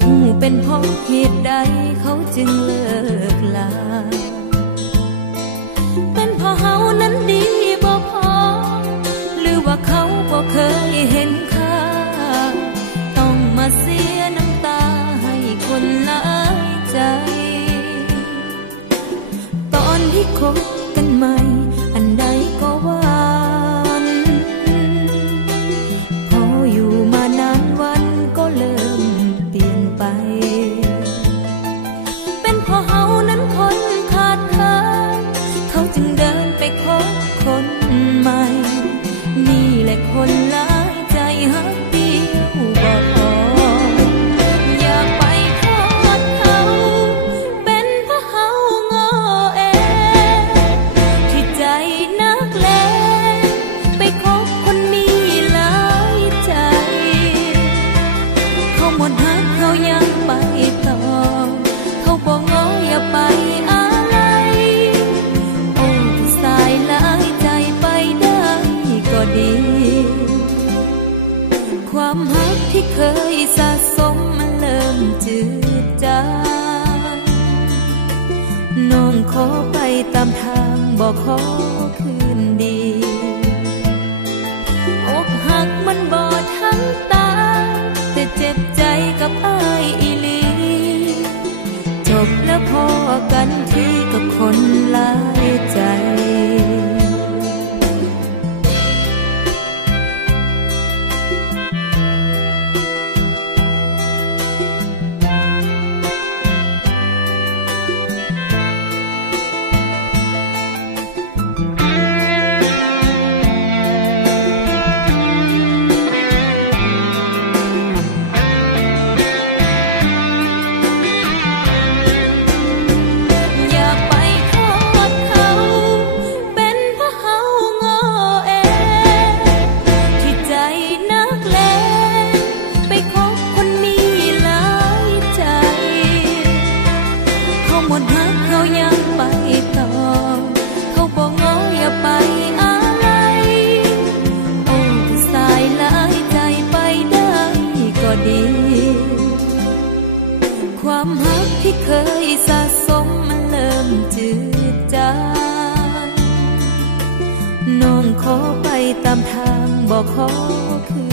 หูเป็นเพราะเหตุใดเขาจึงเลิกลาเป็นเพราะเฮานั้นดีบ่พอหรือว่าเขาบ่เคยเห็นค่าต้องมาเสียน้ำตาให้คนหลายใจตอนที่คบกันใหม่อันใดก็หวานพออยู่มานานวันก็เริ่มเปลี่ยนไปเป็นเพราะเฮานั้นคนขาดเธอเขาจึงเดินไปคบคนใหม่นี่แหละคนหลายใจหักเดียวบ่พออย่าไปโทษเขาเป็นเพราะเฮาโง่เองที่ใจนักเลงไปคบคนมีหลายใจเขาหมดหักเขายังไปต่อเขาบ่ง้ออย่าไปอะไรโอ้สายหลายใจไปได้ก็ดีความหักที่เคยสะสมมันเริ่มจืดจางน้องขอไปตามทางบอกขอคืนดีอกหักมันบ่ทั้งตาแต่เจ็บใจกับอ้ายอีหลีจบแล้วพอกันที่กับคนหลายใจความหักที่เคยสะสมมันเริ่มจืดจางน้องขอไปตามทางบอกขอคื